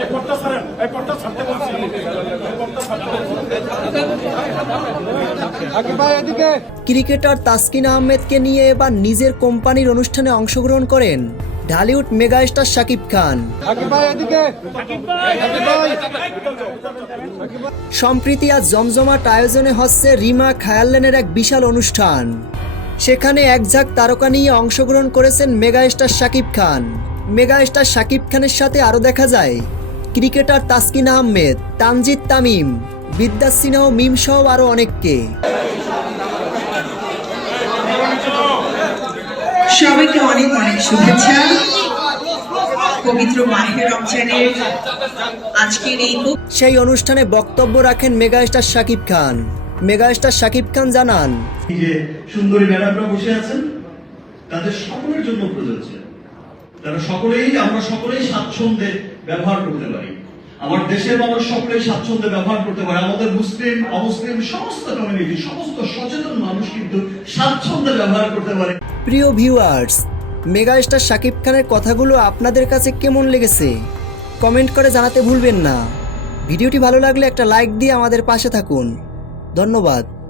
এই পট্টা ছাড়েন এই পট্টা ছাড়তে বলছি। এই পট্টা ছাড়তে বলছি ক্রিকেটার তাসকিন আহমেদকে নিয়ে এবার নিজের কোম্পানির অনুষ্ঠানে অংশগ্রহণ করেন ঢালিউড মেগাস্টার শাকিব খান। সম্প্রীতি আজ জমজমাট আয়োজনে হচ্ছে রিমা খায়াল্লেনের এক বিশাল অনুষ্ঠান। সেখানে এক ঝাঁক তারকা নিয়ে অংশগ্রহণ করেছেন মেগাস্টার শাকিব খান। মেগাস্টার শাকিব খানের সাথে আরও দেখা যায়। ক্রিকেটার তাসকিন আহমেদ তানজিদ তামিম বিদ্যা সিনহ মিম সহ আরও অনেককে। সবাইকে অনেক অনেক শুভেচ্ছা। পবিত্র মাহের রমজানের আজকের এই সেই অনুষ্ঠানে বক্তব্য রাখেন মেগাস্টার শাকিব খান। মেগাস্টার শাকিব খান জানান যে সুন্দরী ম্যাডামরা বসে আছেন তাদের সকলের জন্য প্রযোজ্য তারা সকলেই, আমরা সকলেই স্বাচ্ছন্দ্যে ব্যবহার করতে পারি। আমার দেশের মানুষ সকলেই স্বাচ্ছন্দ্যে ব্যবহার করতে পারে। আমাদের মুসলিম, অমুসলিম, সমস্ত কমিউনিটি সমস্ত সচেতন মানুষ কিন্তু স্বাচ্ছন্দ্যে ব্যবহার করতে পারে। প্রিয় ভিউয়ার্স মেগাস্টার শাকিব খানের কথাগুলো আপনাদের কাছে কেমন লেগেছে? কমেন্ট করে জানাতে ভুলবেন না। ভিডিওটি ভালো লাগলে একটা লাইক দিয়ে আমাদের পাশে থাকুন। ধন্যবাদ।